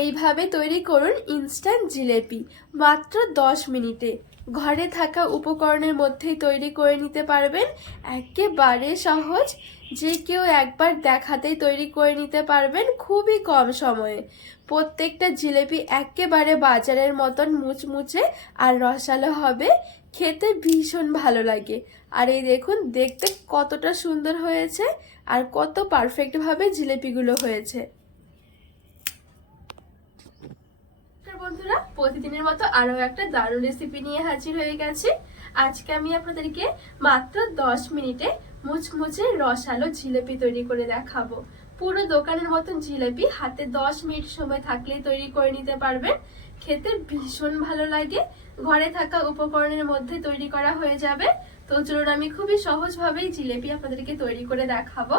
এইভাবে তৈরি করুন ইনস্ট্যান্ট জিলেপি, মাত্র দশ মিনিটে। ঘরে থাকা উপকরণের মধ্যেই তৈরি করে নিতে পারবেন। একেবারে সহজ। যে কেউ একবার দেখাতেই তৈরি করে নিতে পারবেন খুবই কম সময়ে। প্রত্যেকটা জিলেপি একেবারে বাজারের মতন মুচমুচে আর রসালো হবে। খেতে ভীষণ ভালো লাগে। আর এই দেখুন, দেখতে কতটা সুন্দর হয়েছে আর কত পারফেক্টভাবে জিলেপিগুলো হয়েছে। বন্ধুরা, প্রতিদিনের মতো আরও একটা দারুণ রেসিপি নিয়ে হাজির হয়ে গেছে। আজকে আমি আপনাদেরকে মাত্র দশ মিনিটে মুচমুচে রসালো জিলেপি তৈরি করে দেখাবো। পুরো দোকানের মতন জিলেপি হাতে দশ মিনিট সময় থাকলেই তৈরি করে নিতে পারবেন। খেতে ভীষণ ভালো লাগে। ঘরে থাকা উপকরণের মধ্যে তৈরি করা হয়ে যাবে। তো চলুন আমি খুবই সহজভাবেই জিলেপি আপনাদেরকে তৈরি করে দেখাবো।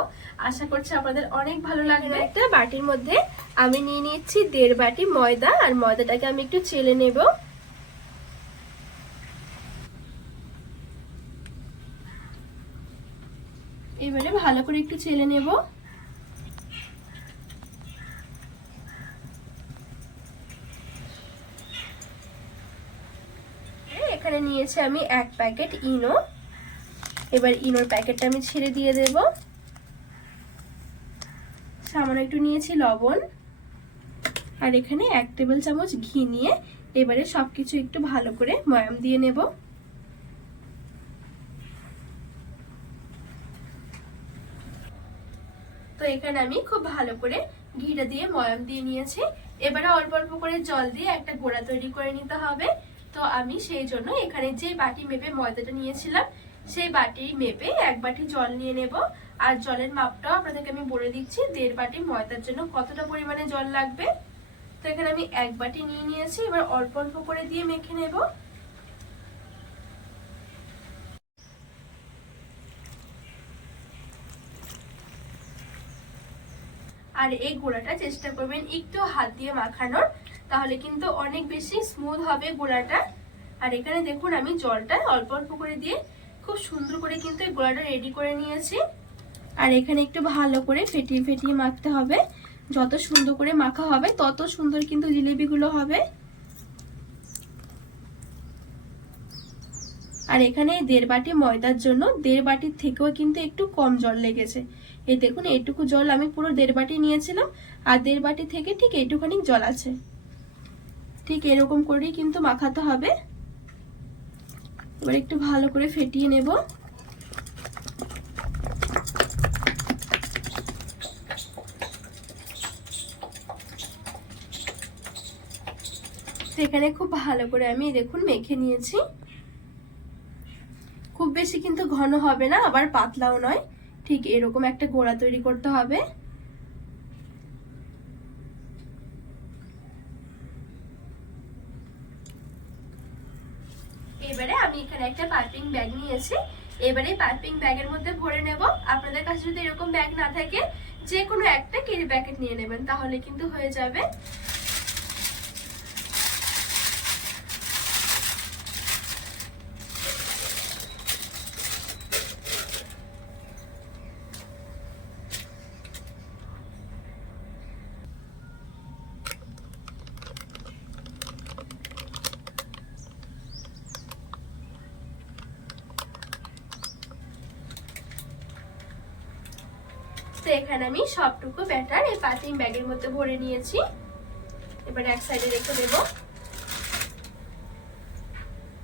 আশা করছি আপনাদের অনেক ভালো লাগবে। একটা বাটির মধ্যে আমি নিয়ে নিচ্ছি দেড় বাটি ময়দা আর ময়দাটাকে আমি একটু চেলে নেব। এবারে ভালো করে একটু চেলে নেব। এখানে নিয়েছি আমি এক প্যাকেট ইনো। এবার ইনোর প্যাকেটটা আমি ছেড়ে দিয়ে দেব। সামান্য একটু নিয়েছি লবণ। আর এখানে এক টেবিল চামচ ঘি নিয়ে এবারে সবকিছু একটু ভালো করে ময়াম দিয়ে নেব। তো এখানে আমি খুব ভালো করে ঘিটা দিয়ে ময়াম দিয়ে নিয়েছি। এবারে অল্প অল্প করে জল দিয়ে একটা গোড়া তৈরি করে নিতে হবে। তো আমি সেই জন্য এখানে যে বাটি মেপে ময়দাটা নিয়েছিলাম সেই বাটি মেপে এক বাটি জল নিয়ে নেব। আর জলের মাপটাও আপনাদেরকে আমি বলে দিচ্ছি, দেড় বাটি ময়দার জন্য কতটা পরিমাণে জল লাগবে। তো এখানে আমি এক বাটি নিয়ে নিয়েছি, এবার অল্প অল্প করে দিয়ে মেখে নেব। আর এই গোড়াটা চেষ্টা করবেন একটু হাত দিয়ে মাখানোর, তাহলে কিন্তু অনেক বেশি স্মুথ হবে গোড়াটা। আর এখানে দেখুন আমি জলটা অল্প অল্প করে দিয়ে খুব সুন্দর করে কিন্তু এই গোড়াটা রেডি করে নিয়েছি। আর এখানে একটু ভালো করে ফেটিয়ে ফেটিয়ে মাখতে হবে। যত সুন্দর করে মাখা হবে, তত সুন্দর কিন্তু জিলেবিগুলো হবে। আর এখানে দেড় বাটি ময়দার জন্য দেড় বাটির থেকেও কিন্তু একটু কম জল লেগেছে। এই দেখুন, এইটুকু জল আমি পুরো দেড় বাটি নিয়েছিলাম, আর দেড় বাটি থেকে ঠিক এইটুখানি জল আছে। ঠিক এরকম করেই কিন্তু মাখাতে হবে। এবার একটু ভালো করে ফেটিয়ে নেব। এখানে খুব ভালো করে আমি দেখুন মেখে নিয়েছি। খুব বেশি কিন্তু ঘন হবে না, আবার পাতলাও নয়। ঠিক এরকম একটা গোড়া তৈরি করতে হবে। এবারে আমি এখানে একটা পাইপিং ব্যাগ নিয়েছি। এবারে পাইপিং ব্যাগের মধ্যে ভরে নেব। আপনাদের কাছে যদি এরকম ব্যাগ না থাকে যে কোনো একটা কেরি প্যাকেট নিয়ে নেবেন, তাহলে কিন্তু হয়ে যাবে। তো এখানে আমি সবটুকু ব্যাটার এই পাইপিং ব্যাগের মধ্যে ভরে নিয়েছি। এবার এক সাইডে রেখে দেব।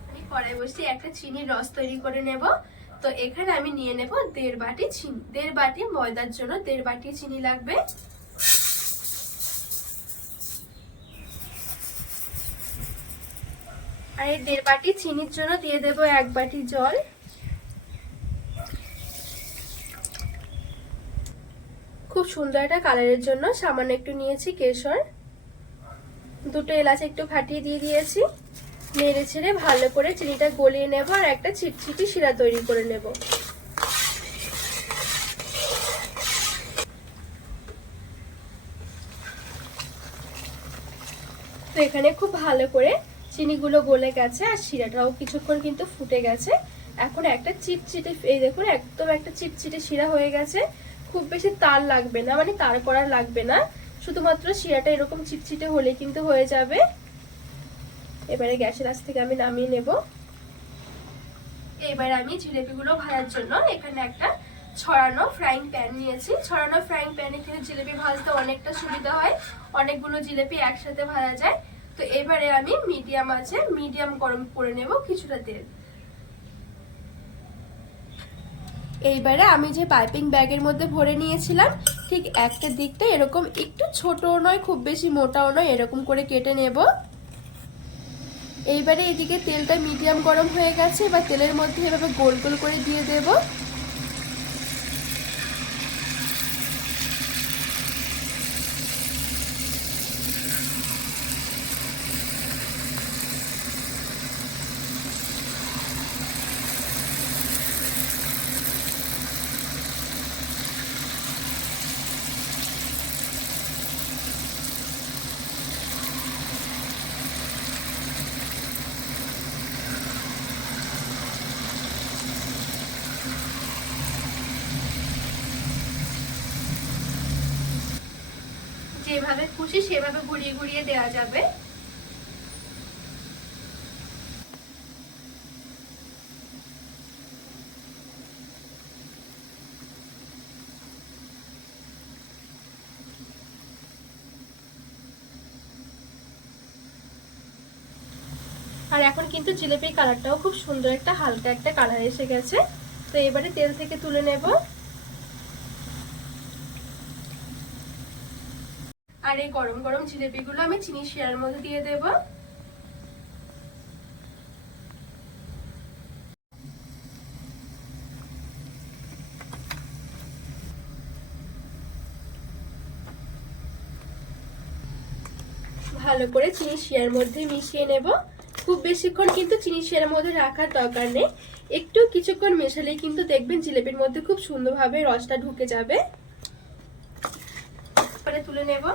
আমি কড়াই বসিয়ে একটা চিনির রস তৈরি করে নেব। তো এখানে আমি নিয়ে নেব দেড় বাটি চিনি। দেড় বাটি ময়দার জন্য দেড় বাটি চিনি লাগবে। আর এই দেড় বাটি চিনির জন্য দিয়ে দেব এক বাটি জল। খুব সুন্দর একটা কালারের জন্য। সামান্য একটু নিয়েছি কেশর। দুটো এলাচ একটু ফাটিয়ে দিয়ে দিয়েছি। নেড়ে ছেড়ে ভালো করে চিনিটা গলিয়ে নেব আর একটা চিটচিটি শিরা তৈরি করে নেব। তো এখানে খুব ভালো করে চিনিগুলো গলে গেছে আর শিরাটাও কিছুক্ষণ কিন্তু ফুটে গেছে। এখন একটা চিটচিটে এই দেখুন, একদম একটা চিটচিটে শিরা হয়ে গেছে। খুব বেশি তার লাগবে না মানে তার করার লাগবে না। শুধুমাত্র শিরাটা এরকম চিটচিটে হলে কিন্তু হয়ে যাবে। এবারে গ্যাসের আঁচ থেকে আমি নামিয়ে নেব। এবার আমি জিলেপিগুলো ভাজার জন্য এখানে একটা ছড়ানো ফ্রাইং প্যান নিয়েছি। ছড়ানো ফ্রাইং প্যানে কিন্তু জিলেপি ভাজতে অনেকটা সুবিধা হয়। অনেকগুলো জিলেপি একসাথে ভাজা যায়। তো এবারে আমি মিডিয়াম আছে মিডিয়াম গরম করে নেব কিছুটা তেল। এইবারে আমি যে পাইপিং ব্যাগের মধ্যে ভরে নিয়েছিলাম, ঠিক একটা দিকটা এরকম একটু ছোটও নয়, খুব বেশি মোটাও নয়, এরকম করে কেটে নেব। এইবারে এদিকে তেলটা মিডিয়াম গরম হয়ে গেছে, এবার তেলের মধ্যে এভাবে গোল গোল করে দিয়ে দেব। যেভাবে খুশি সেভাবে ঘুরিয়ে ঘুরিয়ে দেওয়া যাবে। আর এখন কিন্তু জিলেপির কালারটাও খুব সুন্দর একটা হালকা একটা কালার এসে গেছে। তো এবারে তেল থেকে তুলে নেব। আর এই গরম গরম জিলেপিগুলো আমি চিনি শিরার মধ্যে দিয়ে দেব। ভালো করে চিনি শিয়ার মধ্যে মিশিয়ে নেব। খুব বেশিক্ষণ কিন্তু চিনি শিয়ার মধ্যে রাখার দরকার নেই। একটু কিছুক্ষণ মেশালেই কিন্তু দেখবেন জিলেপির মধ্যে খুব সুন্দরভাবে রসটা ঢুকে যাবে। তুলে নেব।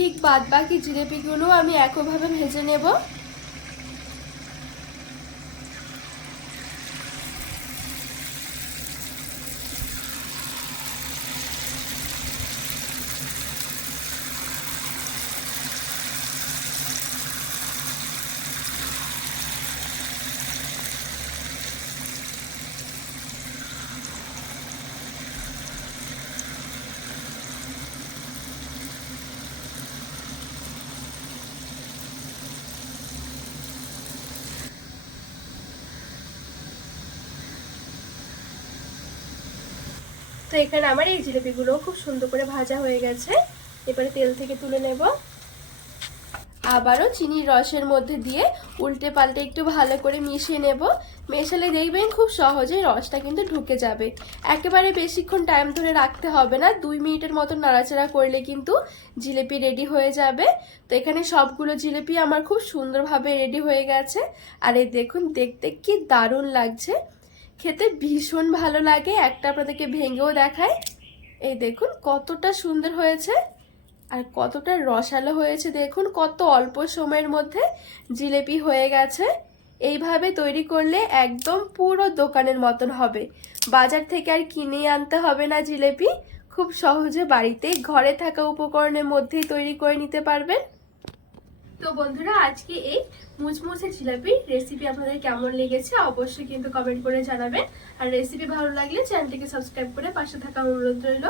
ঠিক বাদ বাকি জিলেপিগুলো আমি একইভাবে ভেজে নেব। তো এখানে আমার এই জিলেপিগুলো খুব সুন্দর করে ভাজা হয়ে গেছে। এবারে তেল থেকে তুলে নেব। আবারও চিনির রসের মধ্যে দিয়ে উল্টে পাল্টে একটু ভালো করে মিশিয়ে নেব। মেশালে দেখবেন খুব সহজেই রসটা কিন্তু ঢুকে যাবে। একেবারে বেশিক্ষণ টাইম ধরে রাখতে হবে না। দুই মিনিটের মতো নাড়াচাড়া করলে কিন্তু জিলেপি রেডি হয়ে যাবে। তো এখানে সবগুলো জিলেপি আমার খুব সুন্দরভাবে রেডি হয়ে গেছে। আর এই দেখুন, দেখতে কি দারুণ লাগছে। খেতে ভীষণ ভালো লাগে, একটা আপনাদেরকে ভেঙেও দেখায় এই দেখুন, কতটা সুন্দর হয়েছে আর কতটা রসালো হয়েছে। দেখুন, কত অল্প সময়ের মধ্যে জিলেপি হয়ে গেছে। এইভাবে তৈরি করলে একদম পুরো দোকানের মতন হবে। বাজার থেকে আর কিনে আনতে হবে না জিলেপি। খুব সহজে বাড়িতেই, ঘরে থাকা উপকরণের মধ্যেই তৈরি করে নিতে পারবেন। তো বন্ধুরা, আজকে এই মুচমুচে জিলাপির রেসিপি আপনাদের কেমন লেগেছে অবশ্যই কিন্তু কমেন্ট করে জানাবেন। আর রেসিপি ভালো লাগলে চ্যানেলটিকে সাবস্ক্রাইব করে পাশে থাকা অনুরোধ রইল।